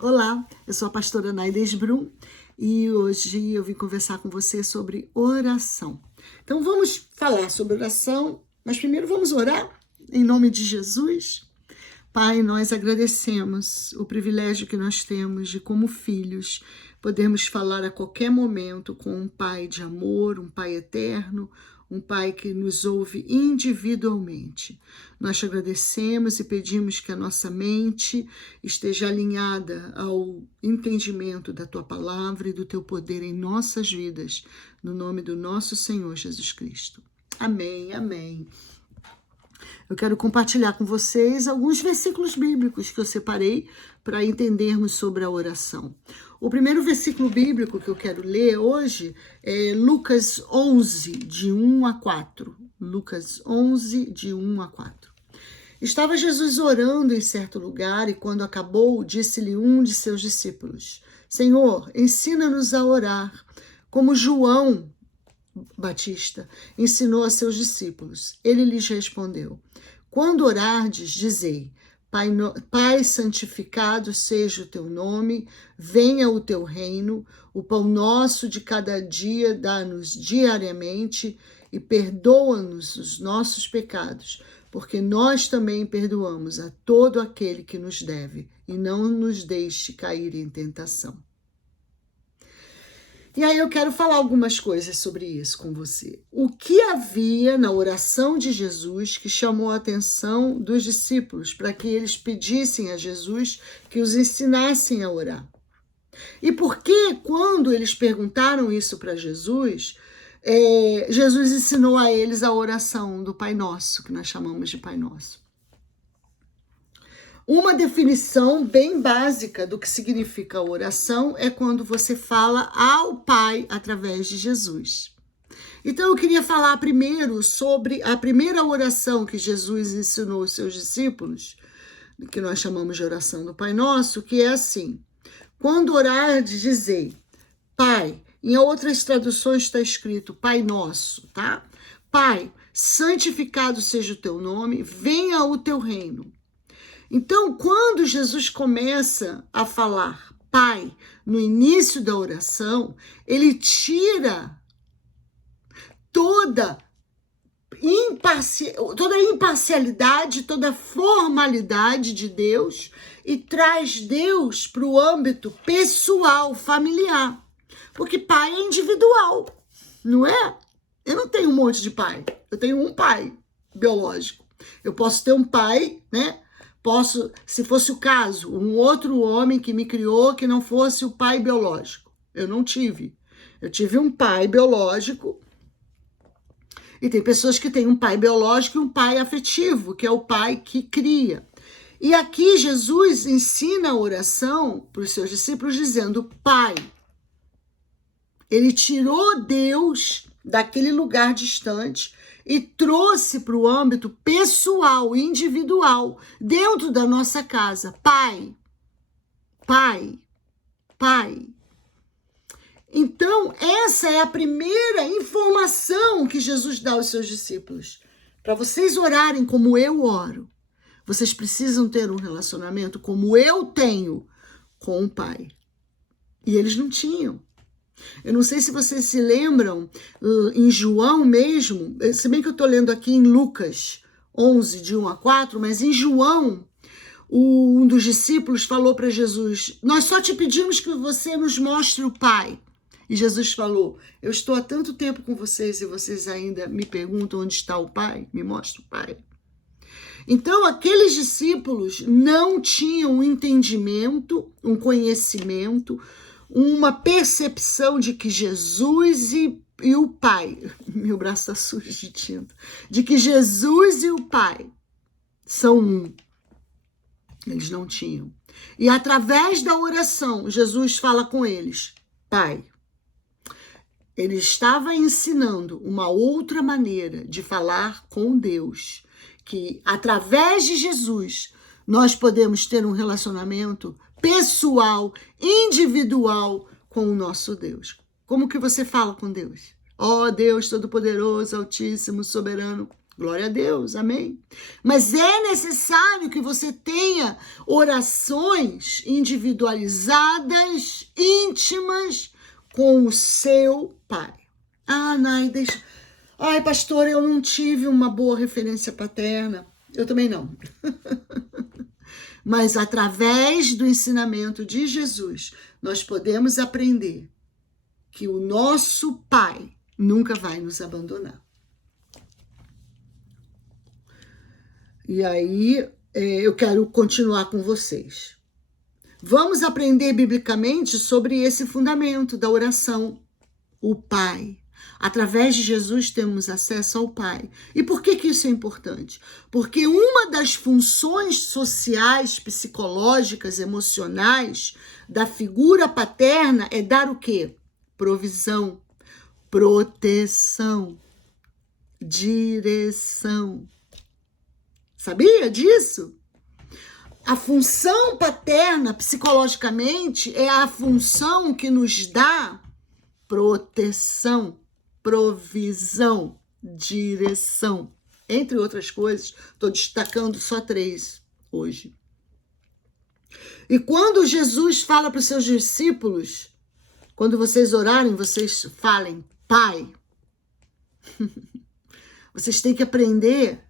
Olá, eu sou a pastora Naides Brum e hoje eu vim conversar com você sobre oração. Então vamos falar sobre oração, mas primeiro vamos orar em nome de Jesus. Pai, nós agradecemos o privilégio que nós temos de, como filhos, podermos falar a qualquer momento com um Pai de amor, um Pai eterno, um Pai que nos ouve individualmente. Nós te agradecemos e pedimos que a nossa mente esteja alinhada ao entendimento da tua palavra e do teu poder em nossas vidas, no nome do nosso Senhor Jesus Cristo. Amém, amém. Eu quero compartilhar com vocês alguns versículos bíblicos que eu separei para entendermos sobre a oração. O primeiro versículo bíblico que eu quero ler hoje é Lucas 11, de 1 a 4. Lucas 11, de 1 a 4. Estava Jesus orando em certo lugar e quando acabou, disse-lhe um de seus discípulos: Senhor, ensina-nos a orar, como João Batista ensinou a seus discípulos. Ele lhes respondeu: Quando orardes, dizei: Pai, santificado seja o teu nome, venha o teu reino, o pão nosso de cada dia dá-nos diariamente e perdoa-nos os nossos pecados, porque nós também perdoamos a todo aquele que nos deve, e não nos deixe cair em tentação. E aí eu quero falar algumas coisas sobre isso com você. O que havia na oração de Jesus que chamou a atenção dos discípulos para que eles pedissem a Jesus que os ensinassem a orar? E por que, quando eles perguntaram isso para Jesus, Jesus ensinou a eles a oração do Pai Nosso, que nós chamamos de Pai Nosso? Uma definição bem básica do que significa a oração é quando você fala ao Pai através de Jesus. Então eu queria falar primeiro sobre a primeira oração que Jesus ensinou aos seus discípulos, que nós chamamos de oração do Pai Nosso, que é assim: quando orardes, dizei, Pai. Em outras traduções está escrito Pai Nosso, tá? Pai, santificado seja o teu nome, venha o teu reino. Então, quando Jesus começa a falar Pai no início da oração, ele tira toda a imparcialidade, toda a formalidade de Deus e traz Deus para o âmbito pessoal, familiar. Porque pai é individual, não é? Eu não tenho um monte de pai, eu tenho um pai biológico. Eu posso ter um pai, né? Posso, se fosse o caso, um outro homem que me criou que não fosse o pai biológico. Eu não tive. Eu tive um pai biológico e tem pessoas que têm um pai biológico e um pai afetivo, que é o pai que cria. E aqui Jesus ensina a oração para os seus discípulos dizendo Pai. Ele tirou Deus daquele lugar distante e trouxe para o âmbito pessoal, individual, dentro da nossa casa. Pai, Pai, Pai. Então, essa é a primeira informação que Jesus dá aos seus discípulos. Para vocês orarem como eu oro, vocês precisam ter um relacionamento como eu tenho com o Pai. E eles não tinham. Eu não sei se vocês se lembram, em João mesmo, se bem que eu estou lendo aqui em Lucas 11, de 1 a 4, mas em João, um dos discípulos falou para Jesus, nós só te pedimos que você nos mostre o Pai. E Jesus falou, eu estou há tanto tempo com vocês e vocês ainda me perguntam onde está o Pai? Me mostra o Pai. Então, aqueles discípulos não tinham um entendimento, um conhecimento, uma percepção de que Jesus e o Pai, meu braço está sujo de tinta, de que Jesus e o Pai são um. Eles não tinham. E através da oração, Jesus fala com eles, Pai. Ele estava ensinando uma outra maneira de falar com Deus, que através de Jesus nós podemos ter um relacionamento pessoal, individual com o nosso Deus. Como que você fala com Deus? Ó Deus Todo-Poderoso, Altíssimo, Soberano. Glória a Deus, amém? Mas é necessário que você tenha orações individualizadas, íntimas, com o seu pai. Ah, Nai, deixa... Ai, pastor, eu não tive uma boa referência paterna. Eu também não. Mas através do ensinamento de Jesus, nós podemos aprender que o nosso pai nunca vai nos abandonar. E aí, eu quero continuar com vocês. Vamos aprender biblicamente sobre esse fundamento da oração, o Pai. Através de Jesus temos acesso ao Pai. E por que isso é importante? Porque uma das funções sociais, psicológicas, emocionais da figura paterna é dar o quê? Provisão, proteção, direção. Sabia disso? A função paterna, psicologicamente, é a função que nos dá proteção, provisão, direção. Entre outras coisas, estou destacando só 3 hoje. E quando Jesus fala para os seus discípulos, quando vocês orarem, vocês falem, Pai. Vocês têm que aprender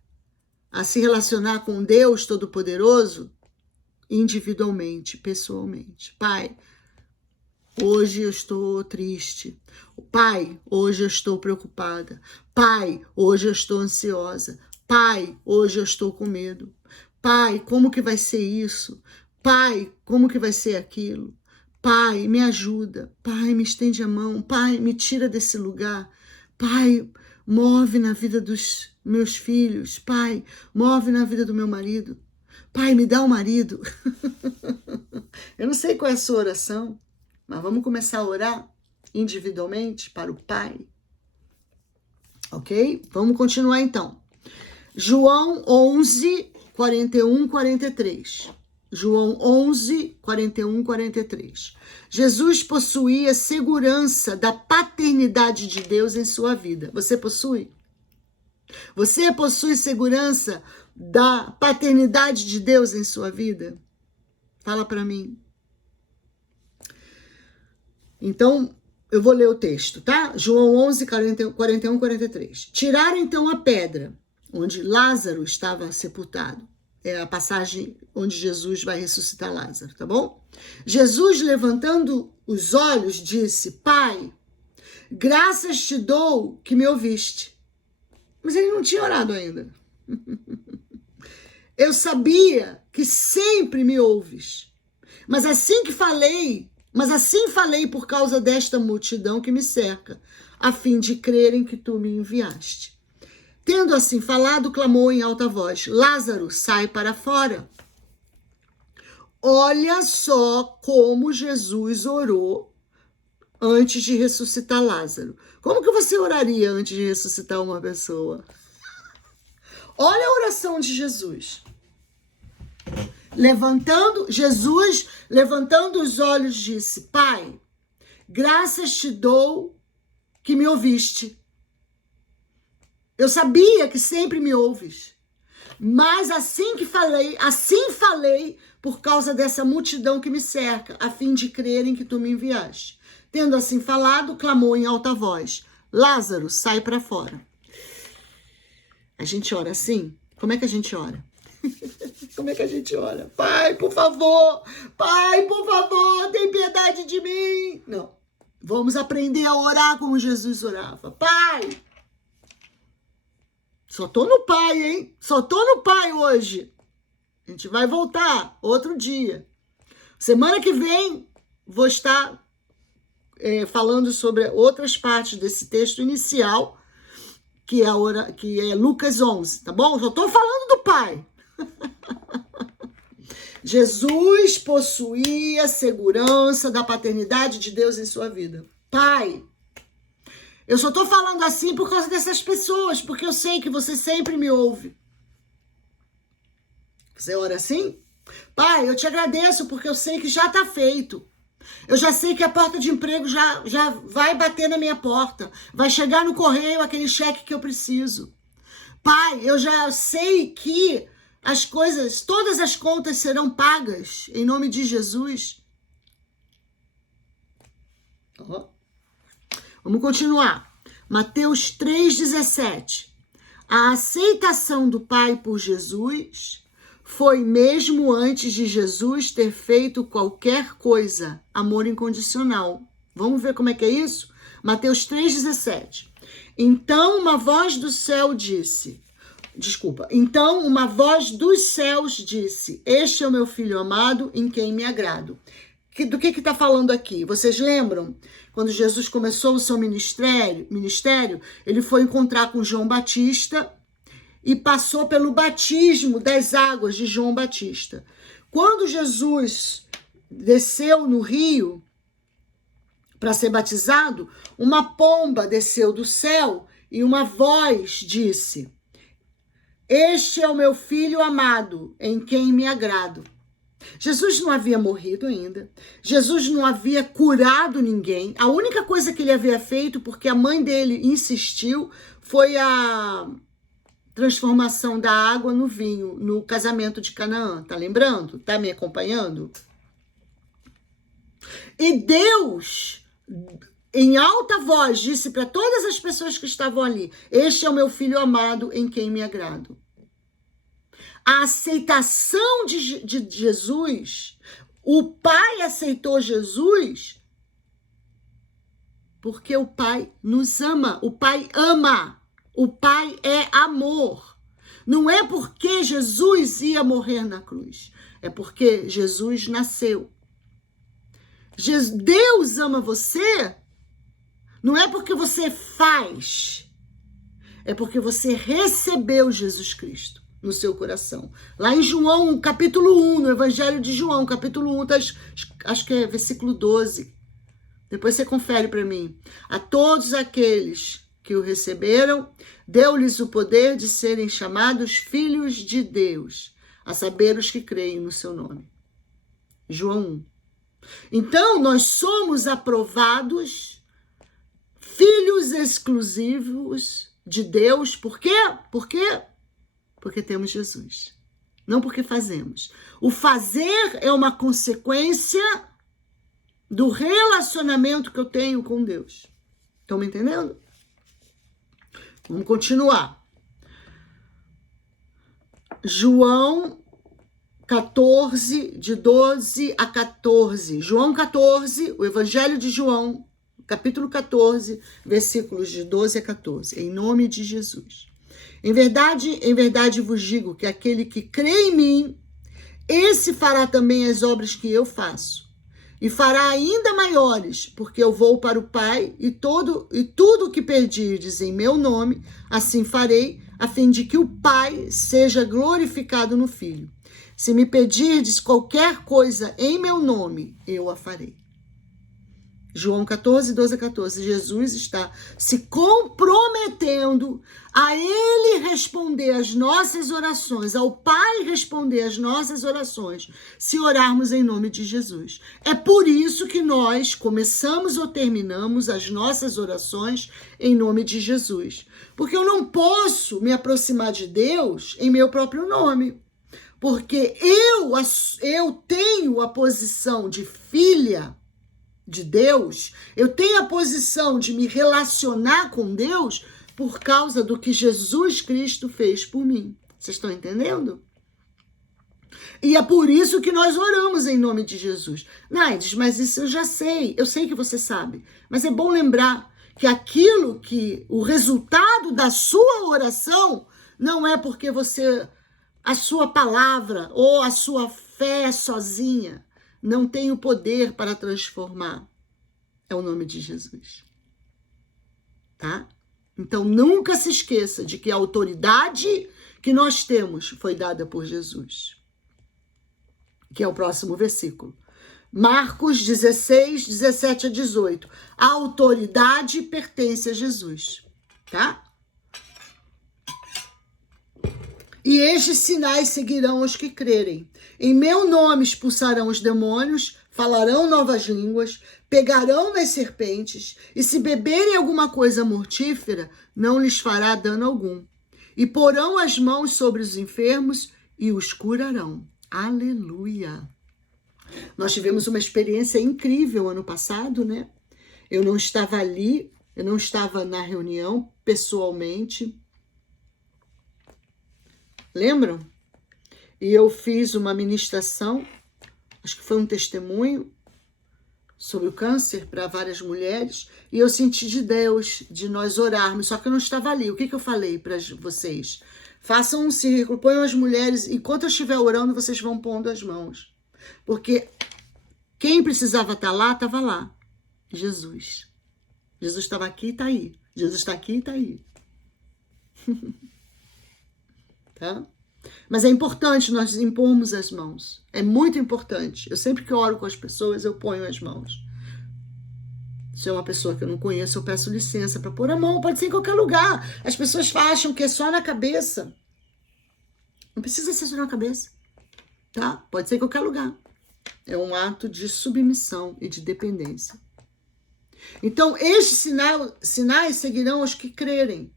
a se relacionar com Deus Todo-Poderoso individualmente, pessoalmente. Pai, hoje eu estou triste. Pai, hoje eu estou preocupada. Pai, hoje eu estou ansiosa. Pai, hoje eu estou com medo. Pai, como que vai ser isso? Pai, como que vai ser aquilo? Pai, me ajuda. Pai, me estende a mão. Pai, me tira desse lugar. Pai, move na vida dos meus filhos. Pai, move na vida do meu marido. Pai, me dá um marido. Eu não sei qual é a sua oração, mas vamos começar a orar individualmente para o Pai. Ok? Vamos continuar então. João 11, 41, 43. João 11, 41, 43. Jesus possuía segurança da paternidade de Deus em sua vida. Você possui? Você possui segurança da paternidade de Deus em sua vida? Fala para mim. Então, eu vou ler o texto, tá? João 11, 41, 43. Tiraram então a pedra onde Lázaro estava sepultado. É a passagem onde Jesus vai ressuscitar Lázaro, tá bom? Jesus, levantando os olhos, disse, Pai, graças te dou que me ouviste. Mas ele não tinha orado ainda. Eu sabia que sempre me ouves. Mas assim falei por causa desta multidão que me cerca, a fim de crerem que tu me enviaste. Tendo assim falado, clamou em alta voz, Lázaro, sai para fora. Olha só como Jesus orou antes de ressuscitar Lázaro. Como que você oraria antes de ressuscitar uma pessoa? Olha a oração de Jesus. Jesus, levantando os olhos, disse, Pai, graças te dou que me ouviste. Eu sabia que sempre me ouves. Mas assim falei por causa dessa multidão que me cerca, a fim de crerem que tu me enviaste. Tendo assim falado, clamou em alta voz, Lázaro, sai para fora. A gente ora assim? Como é que a gente ora? Como é que a gente ora? Pai, por favor, tem piedade de mim. Não, vamos aprender a orar como Jesus orava. Pai, só tô no Pai, hein? Só tô no Pai hoje. A gente vai voltar outro dia. Semana que vem, vou estar falando sobre outras partes desse texto inicial, que é Lucas 11, tá bom? Só tô falando do Pai. Jesus possuía segurança da paternidade de Deus em sua vida. Pai, eu só tô falando assim por causa dessas pessoas, porque eu sei que você sempre me ouve. Você ora assim? Pai, eu te agradeço porque eu sei que já tá feito. Eu já sei que a porta de emprego já vai bater na minha porta. Vai chegar no correio aquele cheque que eu preciso. Pai, eu já sei que as coisas, todas as contas serão pagas em nome de Jesus. Vamos continuar. Mateus 3,17. A aceitação do Pai por Jesus foi mesmo antes de Jesus ter feito qualquer coisa. Amor incondicional. Vamos ver como é que é isso? Mateus 3,17. Então uma voz dos céus disse... Então uma voz dos céus disse: este é o meu filho amado, em quem me agrado. Do que está falando aqui? Vocês lembram? Quando Jesus começou o seu ministério, ele foi encontrar com João Batista e passou pelo batismo das águas de João Batista. Quando Jesus desceu no rio para ser batizado, uma pomba desceu do céu e uma voz disse: este é o meu filho amado, em quem me agrado. Jesus não havia morrido ainda. Jesus não havia curado ninguém. A única coisa que ele havia feito, porque a mãe dele insistiu, foi a transformação da água no vinho, no casamento de Canaã. Tá lembrando? Tá me acompanhando? E Deus, em alta voz, disse para todas as pessoas que estavam ali: este é o meu filho amado, em quem me agrado. A aceitação de Jesus, o Pai aceitou Jesus porque o Pai nos ama. O Pai ama. O Pai é amor. Não é porque Jesus ia morrer na cruz. É porque Jesus nasceu. Deus ama você. Não é porque você faz. É porque você recebeu Jesus Cristo no seu coração. Lá em João, capítulo 1, no Evangelho de João, capítulo 1, acho que é versículo 12. Depois você confere para mim. A todos aqueles que o receberam, deu-lhes o poder de serem chamados filhos de Deus, a saber, os que creem no seu nome. João 1. Então, nós somos aprovados, filhos exclusivos de Deus. Por quê? Por quê? Porque temos Jesus. Não porque fazemos. O fazer é uma consequência do relacionamento que eu tenho com Deus. Estão me entendendo? Vamos continuar. João 14, de 12 a 14. João 14, o Evangelho de João, capítulo 14, versículos de 12 a 14. Em nome de Jesus. Em verdade vos digo que aquele que crê em mim, esse fará também as obras que eu faço. E fará ainda maiores, porque eu vou para o Pai, e tudo o que pedirdes em meu nome, assim farei, a fim de que o Pai seja glorificado no Filho. Se me pedirdes qualquer coisa em meu nome, eu a farei. João 14, 12 a 14. Jesus está se comprometendo a Ele responder as nossas orações, ao Pai responder as nossas orações, se orarmos em nome de Jesus. É por isso que nós começamos ou terminamos as nossas orações em nome de Jesus. Porque eu não posso me aproximar de Deus em meu próprio nome. Porque eu tenho a posição de filha de Deus, eu tenho a posição de me relacionar com Deus por causa do que Jesus Cristo fez por mim. Vocês estão entendendo? E é por isso que nós oramos em nome de Jesus. Naides, mas isso eu já sei. Eu sei que você sabe. Mas é bom lembrar que o resultado da sua oração não é porque a sua palavra ou a sua fé sozinha não tem o poder para transformar. É o nome de Jesus. Tá? Então, nunca se esqueça de que a autoridade que nós temos foi dada por Jesus. Que é o próximo versículo. Marcos 16, 17 a 18. A autoridade pertence a Jesus. Tá? E estes sinais seguirão os que crerem. Em meu nome expulsarão os demônios, falarão novas línguas, pegarão nas serpentes, e se beberem alguma coisa mortífera, não lhes fará dano algum. e porão as mãos sobre os enfermos e os curarão. Aleluia! Nós tivemos uma experiência incrível ano passado, né? Eu não estava ali, eu não estava na reunião pessoalmente. Lembram? E eu fiz uma ministração, acho que foi um testemunho sobre o câncer para várias mulheres, e eu senti de Deus, de nós orarmos, só que eu não estava ali. O que eu falei para vocês? Façam um círculo, ponham as mulheres, enquanto eu estiver orando, vocês vão pondo as mãos. Porque quem precisava estar lá, estava lá. Jesus. Jesus estava aqui e está aí. Jesus está aqui e está aí. Tá? Mas é importante nós impormos as mãos. É muito importante. Eu sempre que oro com as pessoas, eu ponho as mãos. Se é uma pessoa que eu não conheço, eu peço licença para pôr a mão. Pode ser em qualquer lugar. As pessoas acham que é só na cabeça. Não precisa ser só na cabeça. Tá? Pode ser em qualquer lugar. É um ato de submissão e de dependência. Então, estes sinais seguirão os que crerem.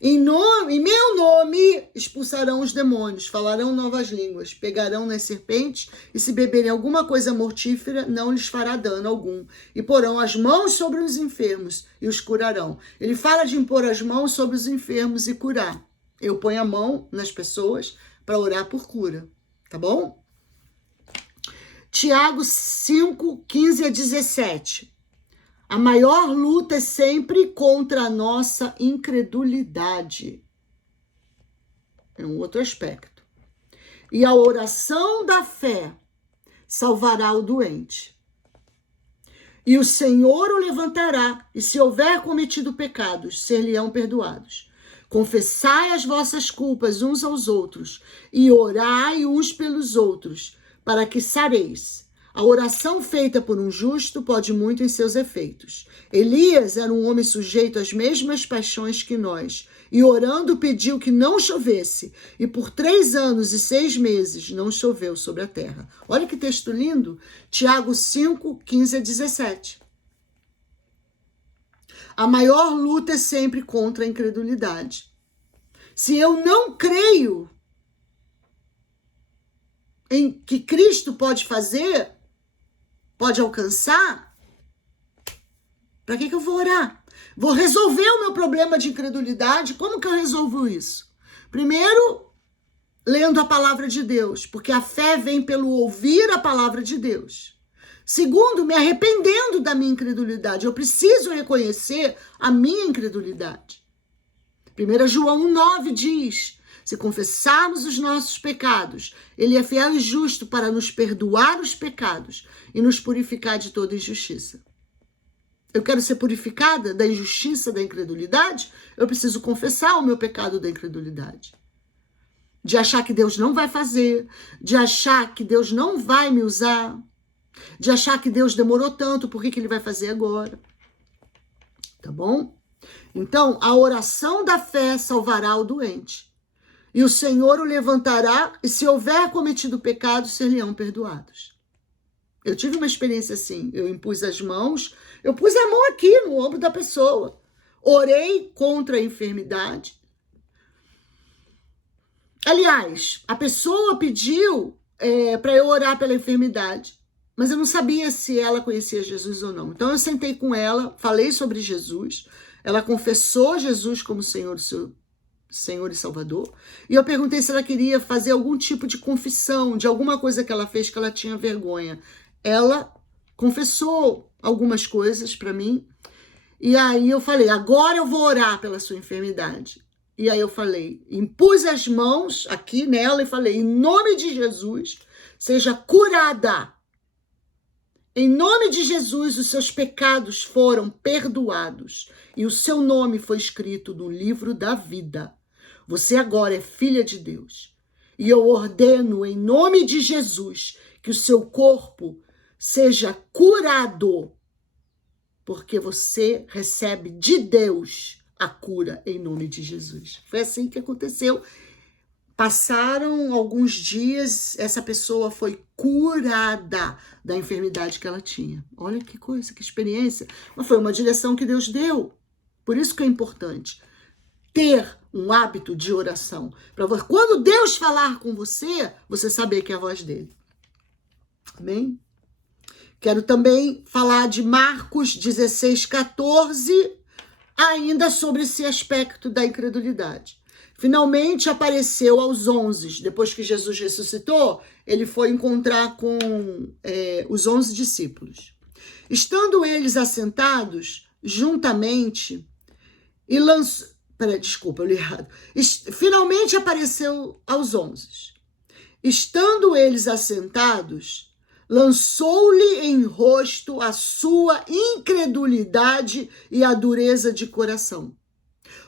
Em meu nome expulsarão os demônios, falarão novas línguas, pegarão nas serpentes e se beberem alguma coisa mortífera, não lhes fará dano algum. E porão as mãos sobre os enfermos e os curarão. Ele fala de impor as mãos sobre os enfermos e curar. Eu ponho a mão nas pessoas para orar por cura, tá bom? Tiago 5, 15 a 17. A maior luta é sempre contra a nossa incredulidade. É um outro aspecto. E a oração da fé salvará o doente. E o Senhor o levantará, e se houver cometido pecados, ser-lhe-ão perdoados. Confessai as vossas culpas uns aos outros, e orai uns pelos outros, para que sareis. A oração feita por um justo pode muito em seus efeitos. Elias era um homem sujeito às mesmas paixões que nós, e orando pediu que não chovesse, e por 3 anos e 6 meses não choveu sobre a terra. Olha que texto lindo, Tiago 5, 15 a 17. A maior luta é sempre contra a incredulidade. Se eu não creio em que Cristo pode fazer, pode alcançar, para que eu vou orar? Vou resolver o meu problema de incredulidade. Como que eu resolvo isso? Primeiro, lendo a palavra de Deus, porque a fé vem pelo ouvir a palavra de Deus. Segundo, me arrependendo da minha incredulidade. Eu preciso reconhecer a minha incredulidade. 1 João 1,9 diz: se confessarmos os nossos pecados, Ele é fiel e justo para nos perdoar os pecados e nos purificar de toda injustiça. Eu quero ser purificada da injustiça, da incredulidade? Eu preciso confessar o meu pecado da incredulidade. De achar que Deus não vai fazer, de achar que Deus não vai me usar, de achar que Deus demorou tanto, por que Ele vai fazer agora? Tá bom? Então, a oração da fé salvará o doente. E o Senhor o levantará, e se houver cometido pecado, ser-lhe-ão perdoados. Eu tive uma experiência assim, eu impus as mãos, eu pus a mão aqui no ombro da pessoa, orei contra a enfermidade. Aliás, a pessoa pediu para eu orar pela enfermidade, mas eu não sabia se ela conhecia Jesus ou não. Então eu sentei com ela, falei sobre Jesus, ela confessou Jesus como Senhor e Salvador, e eu perguntei se ela queria fazer algum tipo de confissão de alguma coisa que ela fez que ela tinha vergonha. Ela confessou algumas coisas para mim, e aí eu falei, agora eu vou orar pela sua enfermidade. E aí eu falei, impus as mãos aqui nela e falei, em nome de Jesus, seja curada. Em nome de Jesus, os seus pecados foram perdoados e o seu nome foi escrito no livro da vida. Você agora é filha de Deus. E eu ordeno, em nome de Jesus, que o seu corpo seja curado, porque você recebe de Deus a cura em nome de Jesus. Foi assim que aconteceu. Passaram alguns dias, essa pessoa foi curada da enfermidade que ela tinha. Olha que coisa, que experiência. Mas foi uma direção que Deus deu. Por isso que é importante. ter um hábito de oração. Para quando Deus falar com você, você saber que é a voz dele. Amém? Quero também falar de Marcos 16:14, ainda sobre esse aspecto da incredulidade. Finalmente apareceu aos 11, depois que Jesus ressuscitou, ele foi encontrar com os 11 discípulos. Estando eles assentados juntamente, e lançou... Desculpa, eu li errado. Finalmente apareceu aos 11. Estando eles assentados, lançou-lhe em rosto a sua incredulidade e a dureza de coração,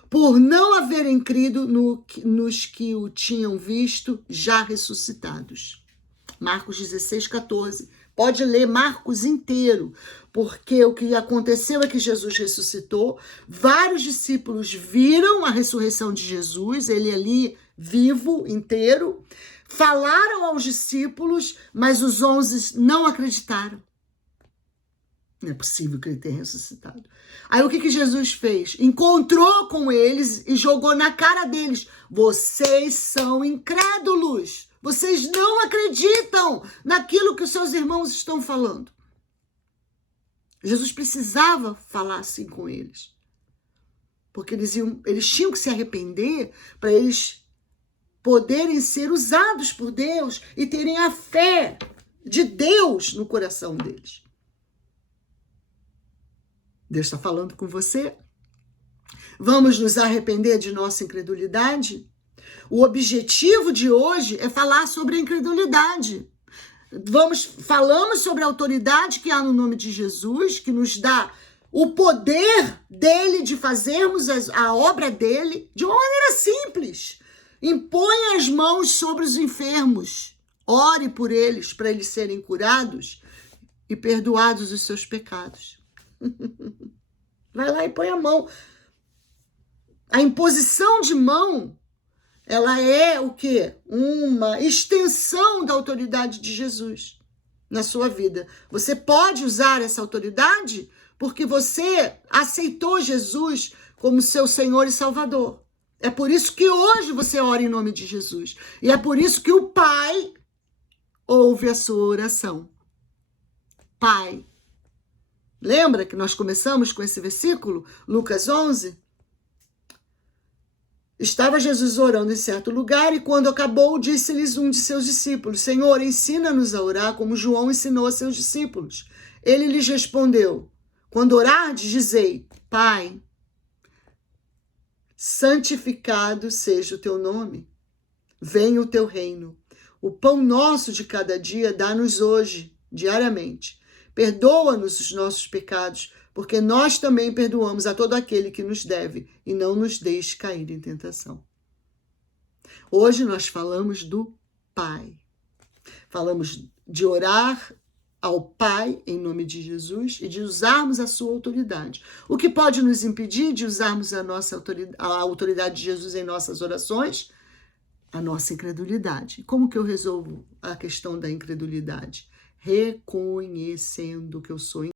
por não haverem crido nos que o tinham visto já ressuscitados. Marcos 16:14. Pode ler Marcos inteiro, porque o que aconteceu é que Jesus ressuscitou, vários discípulos viram a ressurreição de Jesus, ele ali vivo, inteiro, falaram aos discípulos, mas os 11 não acreditaram. Não é possível que ele tenha ressuscitado. Aí o que Jesus fez? Encontrou com eles e jogou na cara deles: vocês são incrédulos. Vocês não acreditam naquilo que os seus irmãos estão falando. Jesus precisava falar assim com eles. Porque eles tinham que se arrepender para eles poderem ser usados por Deus e terem a fé de Deus no coração deles. Deus está falando com você? Vamos nos arrepender de nossa incredulidade? O objetivo de hoje é falar sobre a incredulidade. Falamos sobre a autoridade que há no nome de Jesus, que nos dá o poder dele de fazermos a obra dele de uma maneira simples. Impõe as mãos sobre os enfermos, ore por eles para eles serem curados e perdoados os seus pecados. Vai lá e põe a mão. A imposição de mão, ela é o quê? Uma extensão da autoridade de Jesus na sua vida. Você pode usar essa autoridade porque você aceitou Jesus como seu Senhor e Salvador. É por isso que hoje você ora em nome de Jesus. E é por isso que o Pai ouve a sua oração. Pai. Lembra que nós começamos com esse versículo? Lucas 11? Estava Jesus orando em certo lugar e quando acabou, disse-lhes um de seus discípulos: Senhor, ensina-nos a orar como João ensinou a seus discípulos. Ele lhes respondeu: quando orardes, dizei: Pai, santificado seja o teu nome. Venha o teu reino. O pão nosso de cada dia dá-nos hoje, diariamente. Perdoa-nos os nossos pecados, porque nós também perdoamos a todo aquele que nos deve, e não nos deixe cair em tentação. Hoje nós falamos do Pai. Falamos de orar ao Pai em nome de Jesus e de usarmos a sua autoridade. O que pode nos impedir de usarmos a autoridade de Jesus em nossas orações? A nossa incredulidade. Como que eu resolvo a questão da incredulidade? Reconhecendo que eu sou